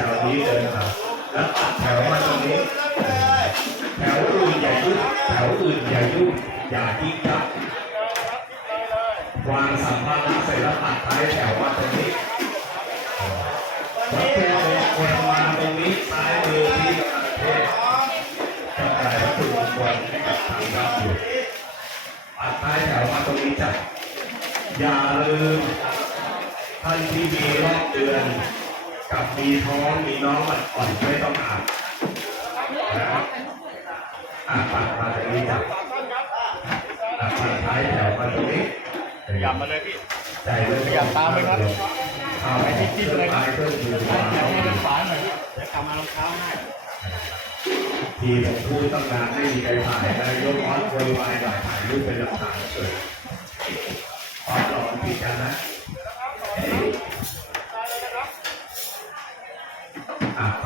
ถวนี้เดินมาแล้วตัดแถวมาตรงนี้ แถวอื่นอย่ายุ่งแถวอื่นอย่ายุ่งอย่ายิ่งจับวางสัมภาระเสร็จแล้วตัดท้ายแถวมาตรงนี้วัตถุมงคลมาตรงนี้ซ้ายมือที่ประเทศกระจายวัตถุมงคลให้กับทางวัดอยู่ตัดท้ายแถวมาตรงนี้จ้ะอย่าลืมท่านที่มีรอบเดือน กับมีท้องมีน้องมันอ่อนไม่ต้องอาบนะครับอ่าปัดมาตรงนี้จ้ะอ่าปัดท้ายแถวมาตรงนี้ขยับมาเลยพี่ใจเริ่มขยับตามไปครับเอาไปที่ที่เลยครับเครื่องมือวางแถวมาเป็นฝาหน่อยพี่เดี๋ยวกลับมารองเท้าให้ทีผมพูดตั้งนานไม่มีใครถ่ายนายกวัดโวยวายหน่อยถ่ายรูปเป็นหลักฐานเฉยขอหลอกผิดกันนะ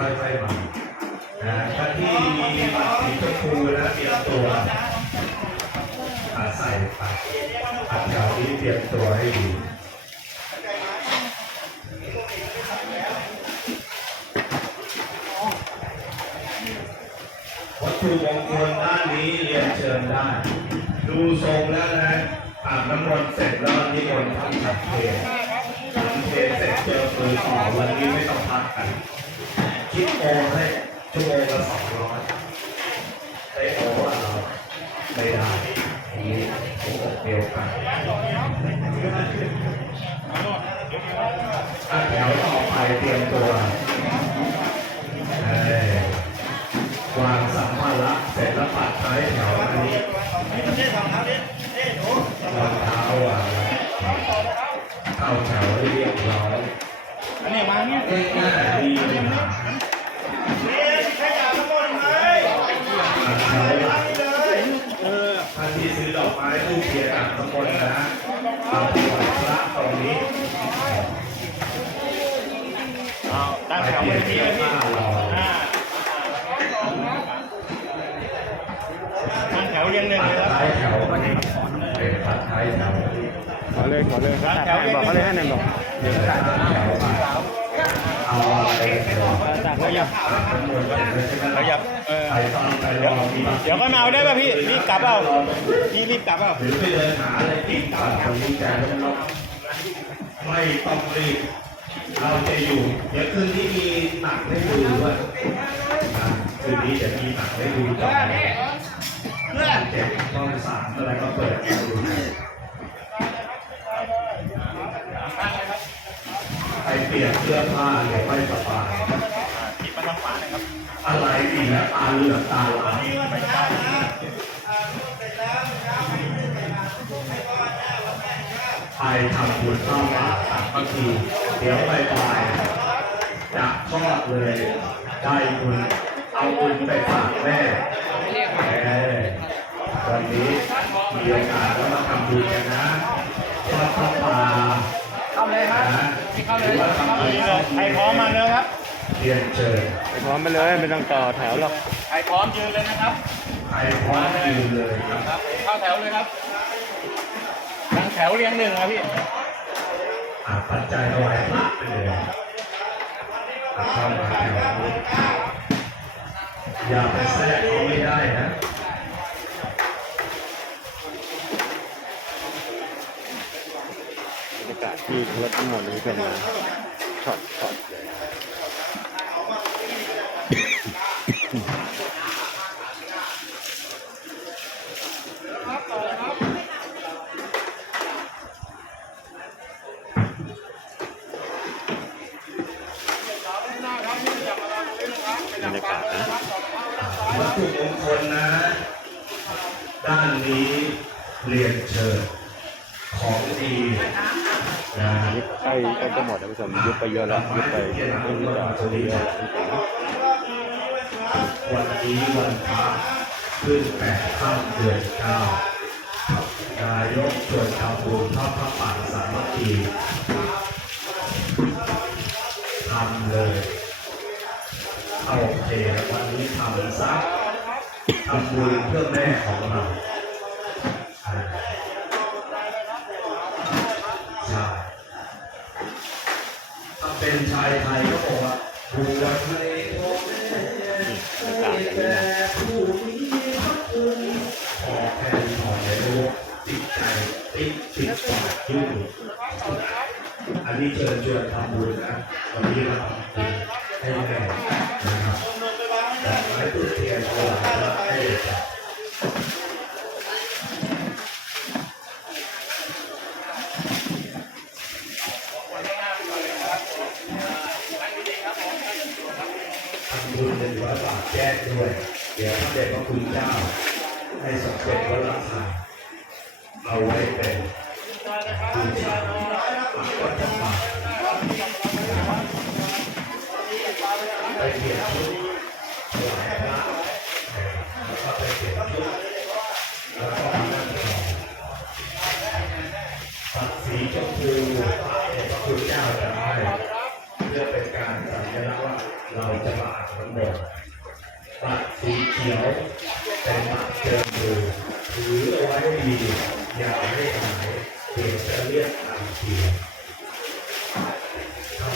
ค่อยๆมานะถ้าที่มีบัตรสีชมพูแล้วเตรียมตัวอาใส่ไปอัดแถวนี้เตรียมตัวให้ดีวัตถุมงคลด้านนี้เรียนเชิญได้ ดูทรงแล้วนะอาบน้ำมนต์เสร็จแล้วนิมนต์ทำฉันเพลฉันเพลเสร็จเจอปืนต่อวันนี้ไม่ต้องพักกัน คิดโอให้ชั่วโมงละสองร้อยได้โออะเราไม่ได้ทีนี้ผมอกเดียวกันอะแถวต่อไปเตรียมตัวเอ้ยวางสัมภาระเสร็จแล้วปัดท้ายแถวอันนี้รองเท้าวางเข้าแถวเรียบร้อยอันนี้มาเนี่ยง่ายดีเลยนะ ซื้อดอกไม้ทูบเทียนอ่างน้ำมนต์นะฮะเอาไปไหว้พระตรงนี้เอาตั้งไปแถวเปลี่ไว้ยนที่เสื้อเลยพี่ผ้ารออ่าตั้งแถวเรียงหนึ่งเลยครับท้ายแถวเป็นตัดท้ายแถวขอเลยขอเลยตั้งแถวเรียงบอกเขาเลยให้หน่อยบอกเดี๋ยวตัดแถวมาเอาอะไรเดี๋ยวขยับอาบน้ำมนต์กันเลยใช่ไหมขยับ เออไปตอนไปรอมีบัตรเดี๋ยวก็มาเอาได้ป่ะพี่รีบกลับเปล่าพี่รีบกลับเปล่าหรือไปเดินหาอะไรกินก่อนคนนี้ใจไม่ร้อนไม่ต้องรีบเราจะอยู่ เดี๋ยวคืนนี้มีหนักให้ดูด้วยนะคืนนี้จะมีหนักให้ดูต่อเพื่อนเจ็บต้องสามอะไรก็เปิดให้ดูไปเปลี่ยนเสื้อผ้าเดี๋ยวไม่สบาย อะไรอีกแล้วตาเหลือกตาหลายไปทำบุญเข้าวัดตักบางทีเดี๋ยวไปบายๆจะทอดเลยได้บุญเอาบุญไปฝากแม่เอ้ยวันนี้มีโอกาสแล้วมาทำบุญกันนะทอดพระป่าเข้าเลยครับหรือว่าทำบุญนี่เลยใครพร้อมมาเลยครับ เรียนเชิญไปพร้อมไปเลยไม่ต้องต่อแถวหรอกใครพร้อมยืนเลยนะครับใครพร้อมยืนเลยครับครับเข้าแถวเลยครับตั้งแถวเรียงหนึ่งครับพี่อ่าปัจจัยถวายพระไปเลยอะเข้ามาแถวนี้อย่าไปแทรกเขาไม่ได้นะบรรยากาศที่รถทั้งหมดนี้เป็นช็อตช็อตเลย บรรยากาศนะวัตถุมงคลนะ ด้านนี้เรียนเชิญของดีนะยึดใกล้ใกล้จะหมดแล้วผู้ชมยึดไปเยอะแล้วยึดไปยึดไปเยอะแล้ว วันนี้วันพระขึ้นแปดข้ามเดือนเก้านายกส่วนทำบุญทอดพระป่าสามัคคีทำเลยเอาเควันนี้ทำซักทำบุญเพื่อแม่ของเราใช่ถ้าเป็นชายไทยก็บอกว่าบุญวันนี้ ต่างจากนี้นะอันนี้เชิญชวนทำบุญนะวันนี้เราให้แก่นะครับแต่ไม่เทียนเราให้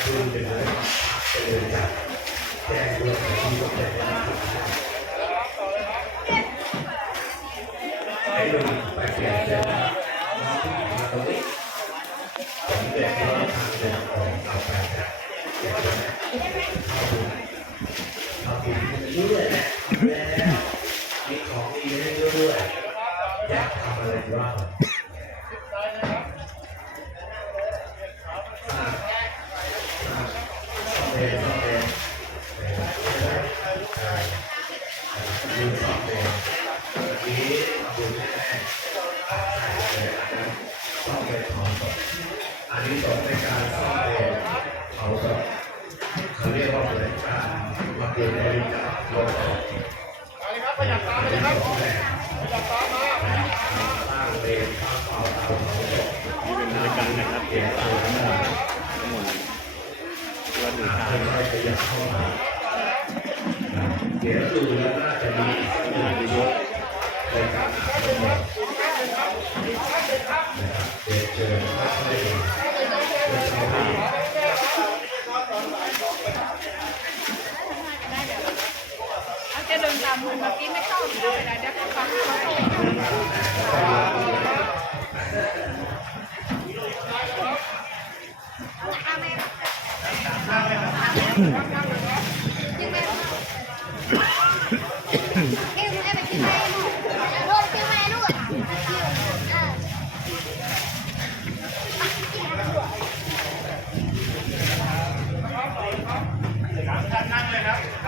ช่วยเหลือเตือนจับแจ้งด้วยที่ต้องแจ้งให้ดูไปเปลี่ยนเสื้อผ้าตรงนี้ผมเด็กที่ทางเดินของเราไปนะเด็กคนนี้เขาดูเขาดูเรื่อยๆ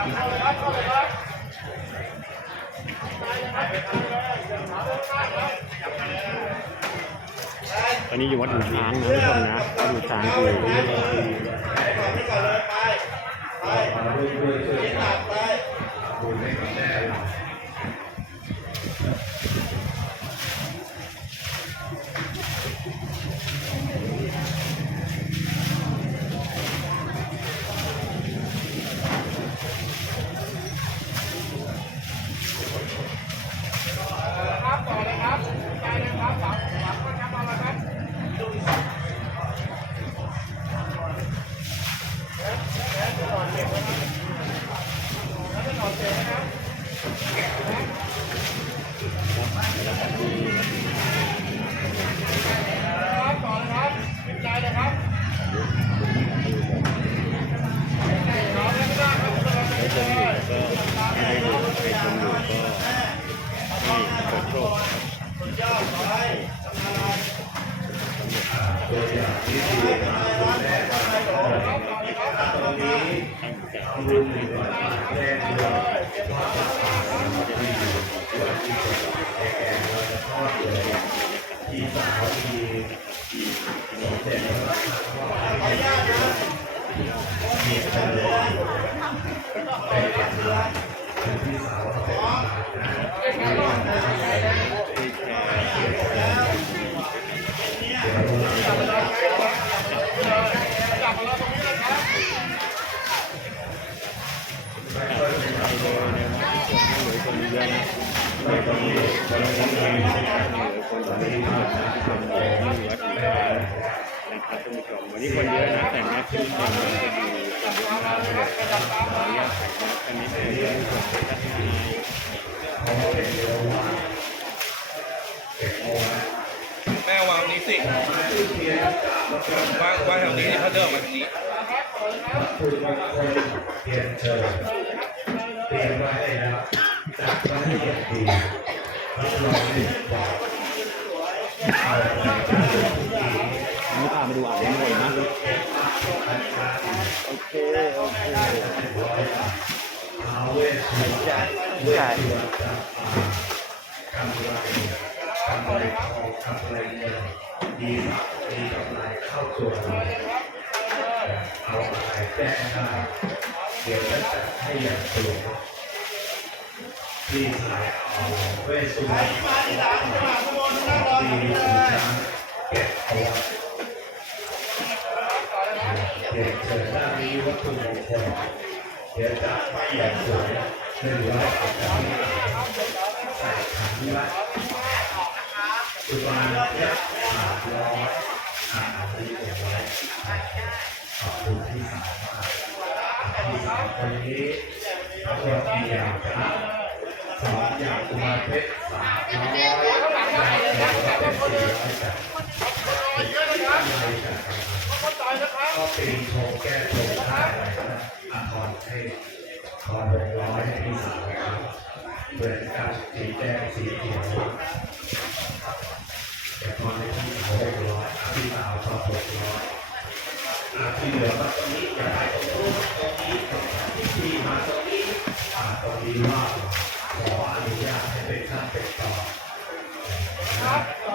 อันนี้อยู่วัดอู่ช้างนะทุกคนนะวัดอู่ช้างคือไป เลยนะบเหลือคนเยอะนะเหลือนเยอะคนเยอะนะครับเหลือคนตอนนี้ที่แบบที่คนเยอะที่วัดนะครับท่านผู้ชมวันนี้คนเยอะนะแต่แมสขึ้นมาจะดูคนเยอะมากเลยออนุญาตใส่แมสกันนิงท่านผู้ชมท่าด้แม่วางนี้สิวางวางแถวนี้เขาเดินมาทางนี้ เทียนเชิญเตรียมไว้ให้แล้วจัดไว้ให้อย่างดีรับรองดีกว่าเอาไปจัดทุกทีนี่พามาดูอ่างน้ำมนต์นะ โอเค โอเคท้าเวสสุวรรณเวสสุวรรณจับกำไรกำไรทองกำไรเงินดีดีกำไรเข้าตัวเราเอาอะไรแจ้งได้ เดี๋ยวจะจัดให้อย่างสวยที่สายเอาเวสสุวรรณดีถึงช้างเก็บเอาไว้เดี๋ยวเชิญด้านนี้วัตถุมงคลเดี๋ยวจะไม่อย่างสวยหนึ่งร้อยเอาไปใส่ถังไว้สุวรรณเนี่ยสามร้อยอ่าอันนี้เก็บไว้ขอบคุณที่สามากที่ สามคนนี้ทั้งหมดมีอยางครับสองอยางกุมารเพชรสามร้อยแล้วก็เป็นสี่ร้อยจัดอะไรจัดก็ปีโชว์แก้โชว์ได้เลยนะอาทรเทพอหกร้อยให้พี่สาวครับเหมือนกับสีแดงสีเขียวแต่ทอให้พี่สาวหกร้อยพี่สาวทอหกร้อย ที่เหลือมาตรงนี้อย่าไปตรงนู้นตรงนี้ที่มาตรงนี้อ่าตรงนี้ว่าขออนุญาตให้เป็นขั้นเป็นตอนนะ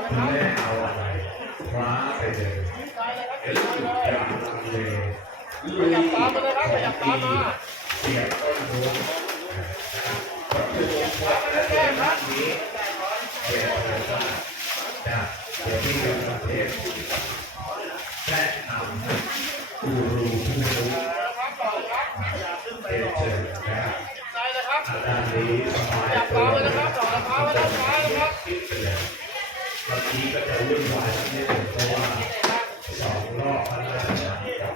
คุณแม่เอาอะไรคว้าไปเลยเอ็นอย่างลังเลลุยของดีเสียบต้นโพวัตถุมงคลและเรื่องนี้เดี๋ยวเดี๋ยวพี่กำลังเทศ แนะนำกูรูผู้รู้เรียนเชิญนะครับอาจารย์นี้สบายตัวนะครับคิดไปเลยบางทีก็จะวุ่นวายนิดหนึ่งเพราะว่าสองรอบพระราชทานกับ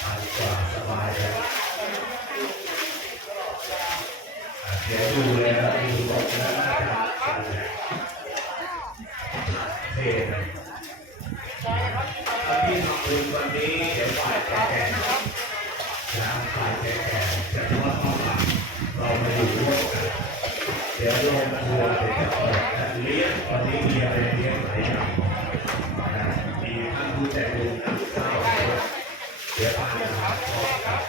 ทานกว่าสบายเลยอะเดี๋ยวดูเลยนะดูก่อนนะน่าจะเป็ ถ้าพี่ทำบุญวันนี้เดี๋ยวฝ่ายแก่ๆนะฝ่ายแก่ๆจะทอดผ้าป่าเรามาอยู่ร่วมกันเดี๋ยวโรงครัวเดี๋ยวจะเปิดเลี้ยงวันนี้มีอะไรเลี้ยงหลายอย่างนะมีท่านผู้ใจบุญนำข้าเดี๋ยวพาไปหาพ่อครับ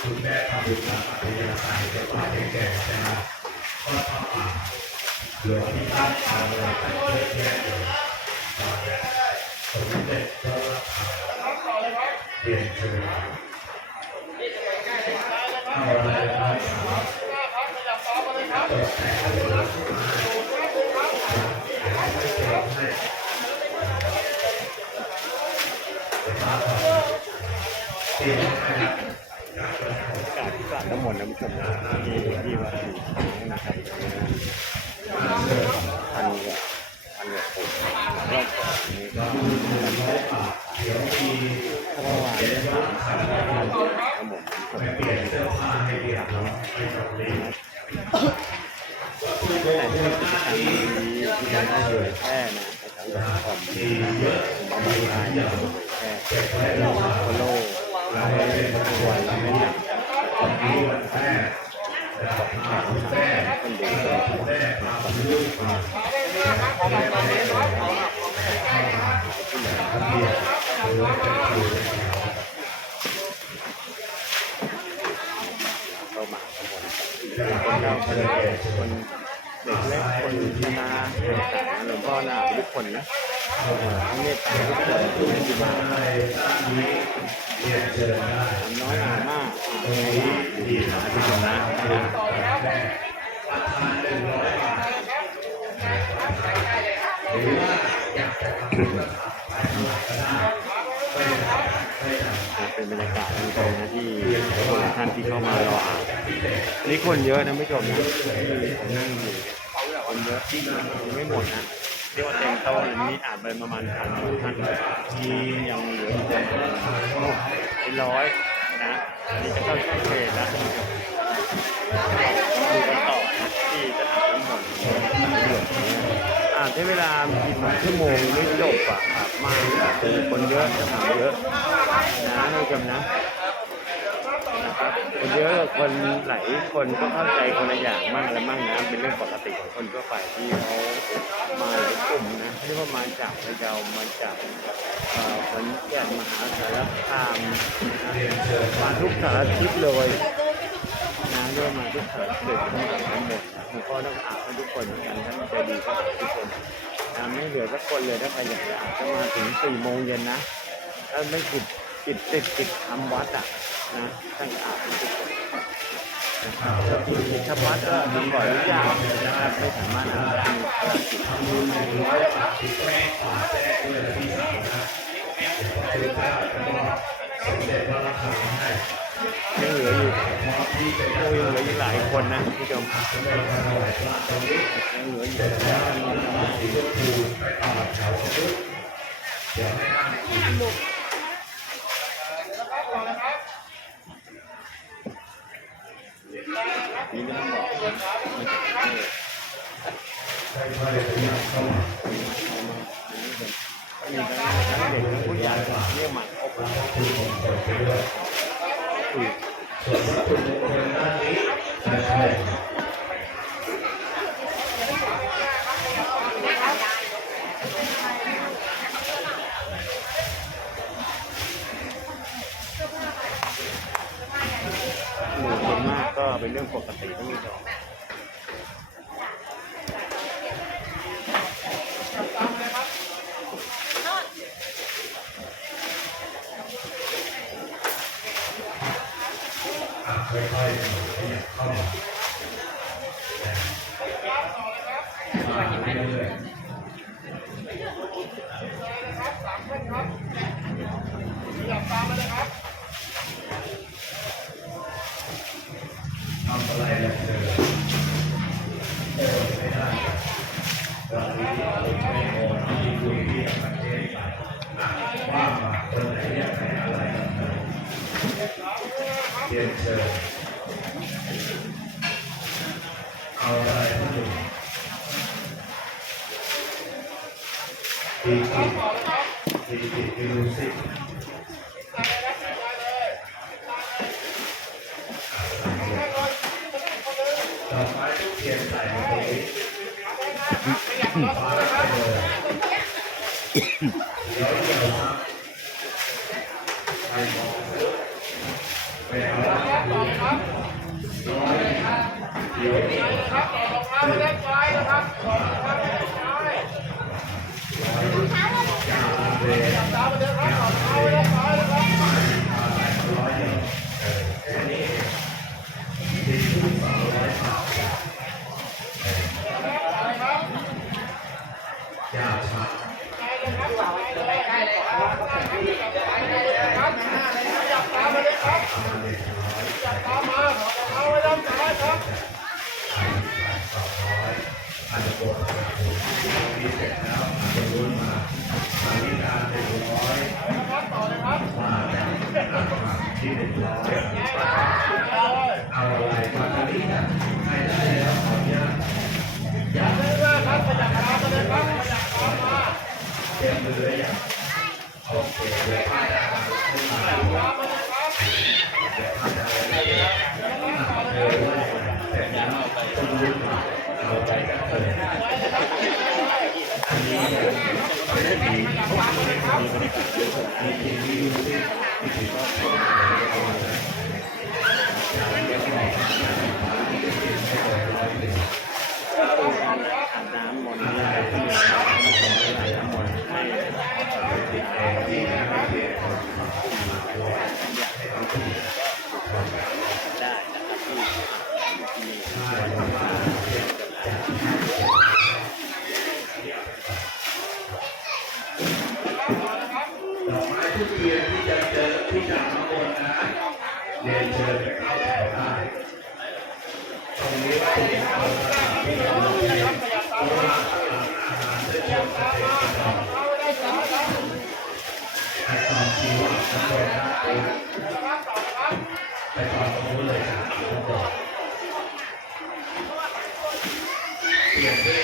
คุณแม่ทำบุญตามอัธยาศัยเดี๋ยวพายแก่ๆจะทอดผ้าป่าหลวงพี่ท่านทำอะไรกันเยอะแยะเลยตอนนี้สมเด็จพระราชาเรีย น้ำมนต์นะผู้ชมที่ที่วัดศรีนะครับพันกว่าพันกว่าคนรอบนี้ก็ เมื่อวานเนี่ยน้ำมนต์ผู้ชมไม่เปลี่ยนเสื้อผ้าให้เรียบร้อยไม่ต้องรีบแต่ที่มีกิจกรรมนี้ที่ทำให้เผยแพร่นะในสังคมมีเยอะของบางรายเนี่ยเผยแพร่เก็บไว้โลเราโลกเราเป็นนคคนนป่ป่ววยยเราไม่หนักกวันนี้วันแม่ เราแม่คุณแม่พาคุณลูกแม่แม่เข้ามาทะเบียนหรือว่าจะอยู่ในแถวเข้ามนาเฉลยชคนเด็กเล็กคนชราต่างหลวงพ่อน่าทุกคนนะเมตตาทุกคนไม่ดีมาในด้านนี้เรียนเชิญได้น้อยหนามากตรงนี้ดีนะที่ชนนะหร้อยบาทหรือว่าอยากจะทำบุญก็ทำไปเท่าไหร่ก็ได้ไม่ได้ไม่ได้ เป็นบรรยากาศที่ตรงนะที่ท่านที่เข้ามารออ่านนี่คนเยอะนะไม่จบนะผมนั่งอยู่คนเยอะยังไม่หมดนะเรียกว่าเต็มโต๊ะเลยมีอ่านไปประมาณพันท่านที่ยังเหลืออีกประมาณเป็นร้อยนะอันนี่จะเข้าช่วงเพลแล้วท่านผู้ชมดูกันต่อนะที่สนามน้ำมน ต์อ่านใช้เวลาอีกชั่วโมงไม่จบอะครับมากอะคือคนเยอะสนามเยอะนะท่านผู้ชมนะนะครับคนเยอะคนหลายคนก็เข้าใจคนละอย่างมั่งละมั่งนะเป็นเรื่องปกติของคนทั่วไปที่เขามาเป็นกลุ่มนะเรียกว่ามาจากพะเยามาจากอ่อขอนแก่นมหาสารคามมาทุกสารทิศเลย นะเรียกว่ามาทุกสารทิศทั้งหมดทั้งหมดผมก็ต้องอาบให้ทุกคนเหมือนกันท่านใจดีก็ทุกคนนะไม่เหลือสักคนเลยถ้าใครอยากจะอาบก็มาถึงสี่โมงเย็นนะถ้าไม่ผิดผิดติดติดทำวัดอะนะท่านอาบให้ทุกคนะครับถ้าผิดผิดทำวัดก็ทำก่อนทุกอย่างนะครับไม่สามารถอาบได้มีภารกิจทำบุญในวัดยัง ลืออยู่หลายคนนะผู้ชมยังเหลืออยู่นี่ไม่ต้องบอกมาจากกรุงเท่มีทั้งเด็กทั้งผู้ใหญ่เรียกมาครบแล้วคือผมเปิดไปด้วยอืมส่วน วัตถุมงคลด้านนี้นะครับหมู่คนมากก็เป็นเรื่องปกติต้องมีดอก ดอกไม้ทุกเทียนใส่มาตรงนี้ฟ้าไปเลยเดี๋ยวเดี๋ยวครับใครมองไปเอาละร้อยเดี๋ยวเดี๋ยวครับอย่าเลยร้อยเดียวเออแค่นี้ดีที่สองร้อยบาทอย่าช้า อาจจะปวดมีเสร็จแล้วอาจจะรุ้นมาวันนี้การเป็นร้อยมาจาที่หนึ่งร้อยเอา ดอกไม้ทุกเทียนที่จะเจอที่จะมาบนนะเรียนเชิญเข้าแถวได้ตรงนี้ว่าเป็นคนสถาที่เราเพราะว่าอาหารจะเชื่อมเกษตรกรให้ตอนชีวะทั้งหมด นี่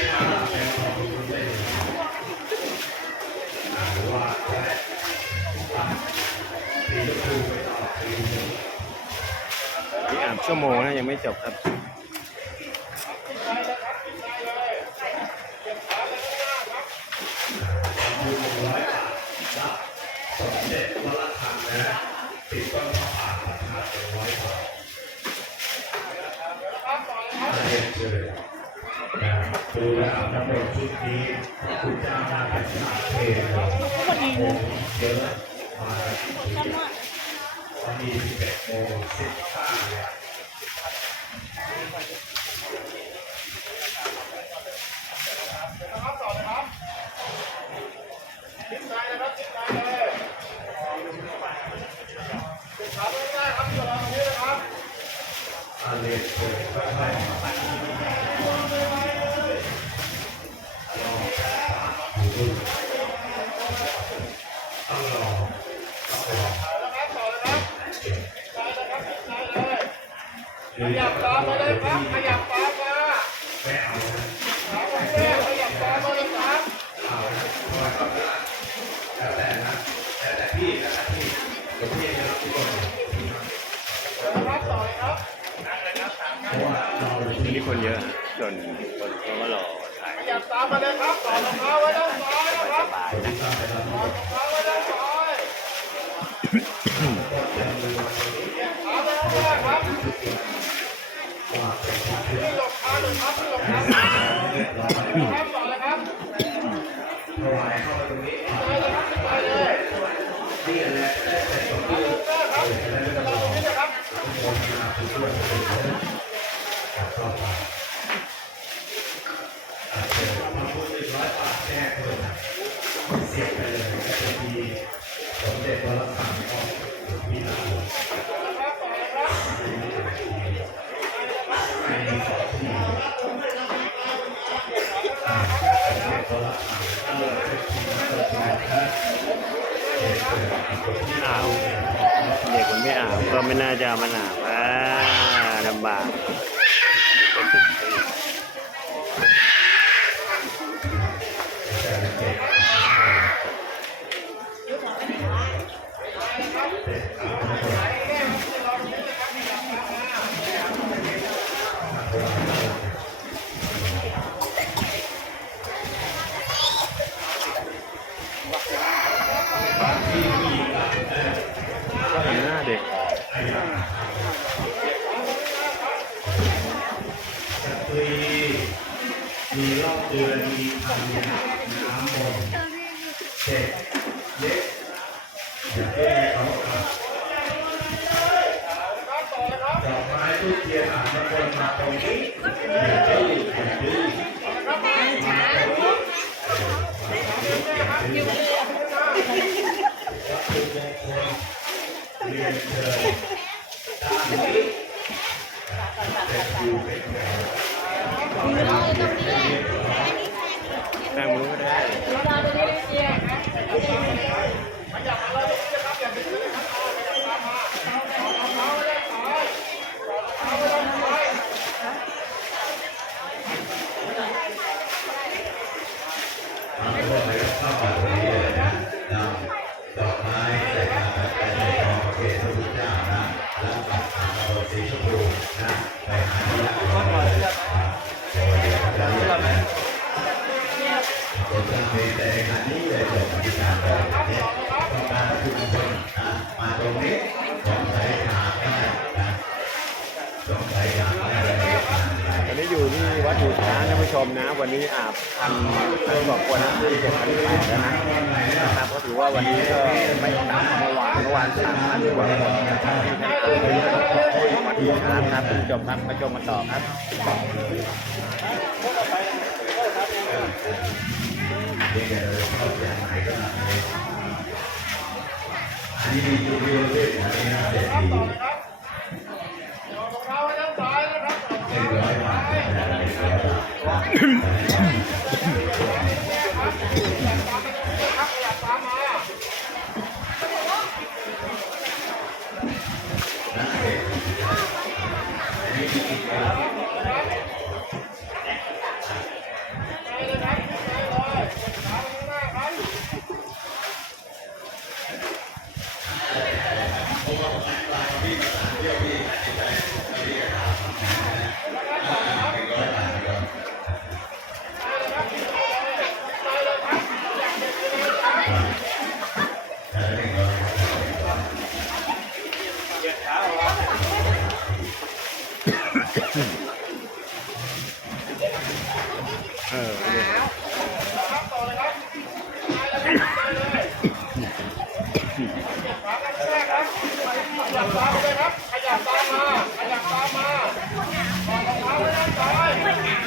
อาบชั่วโมงนะยังไม่จบครับยู ด็จวัดระฆังนะติดต้นพระป่าราคาหนึ่งร้อยบาทเรียนเชิญนะดูแลวน้ำมนต์ชุดนี้พระคุณเจ้ามาเป็นสาเทเลยองค์เยอะมาที่วันนี้สิบเอ็ดโมงสิบห้าเนี่ยอาเลนเปิดค่อย ขยับตามมาเลยครับ ขยับตามมาขยับตามมาเลยครับแล้วแต่นะแล้วแต่พี่แล้วแต่พี่เดี๋ยวพี่จะรับทุกคนเพราะว่าเราอยู่ที่ที่นี่คนเยอะจนคนเขาก็รอถ่ายอย่าตามมาเลยครับต่อรองเท้าไว้ด้านซ้ายนะครับต่อรองเท้าไว้ด้านซ้ายขามไปข้างหน้าครับ เลยครับถวายเข้าไปตรงนี้ไปเลยครับไปเลยนี่แหล อ้าวเด็กมันไม่อาบก็ไม่น่าจะมามันอาบอ่าลำบาก เดือนมีพันยาน้ำมนต์เด็กเล็กอย่าเพิ่งให้เขาขับดอกไม้ทูบเทียนอ่านมงคลมาตรงนี้อย่าดื้ออย่ตรงนี้อย่าดื้อวัตถุมงคลเรียนเชิญด้านนี้เป็นคิวเป็นแถว แป้งมือก็ได้ทำพวกอะไรเข้ามาตรงนี้เลยนะนำดอกไม้ใส่มาแบบไปในทองประเภทพระพุทธเจ้านะแล้วก็เอาสีชมพูนะไปหาที่รัก คนตั้งแต่งานนี้เลยเกิดปฏิการแบบนี้ต้องการทุกคนนะมาตรงนี้สงสัยขาดได้นะสงสัยขาได้นะวันนี้อยู่ที่วัดหูช้างท่านผู้ชมนะ วันนี้อาบพันพันกว่าคนนะขึ้นเจ็ดพันแปดแล้วนะนะครับก็ถือว่าวันนี้ก็ไม่ต่ำเมื่อวานเมื่อวานสามพันกว่าคนนะครับที่ท่านเปิดวันนี้วัดหูช้างครับท่านผู้ชมครับมาชมกันต่อครับ เดี๋ยวเลยเข้าใจไหนก็ได้อันนี้มีจุดเรียวเล่นอันนี้นะเด็ดดีต่อรองเท้าไว้ด้านซ้ายนะครับหนึ่งร้อยมาทนะหนึ่งร้อยมา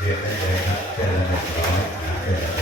เรียนได้เลยครับเจริญร้อยเจริญ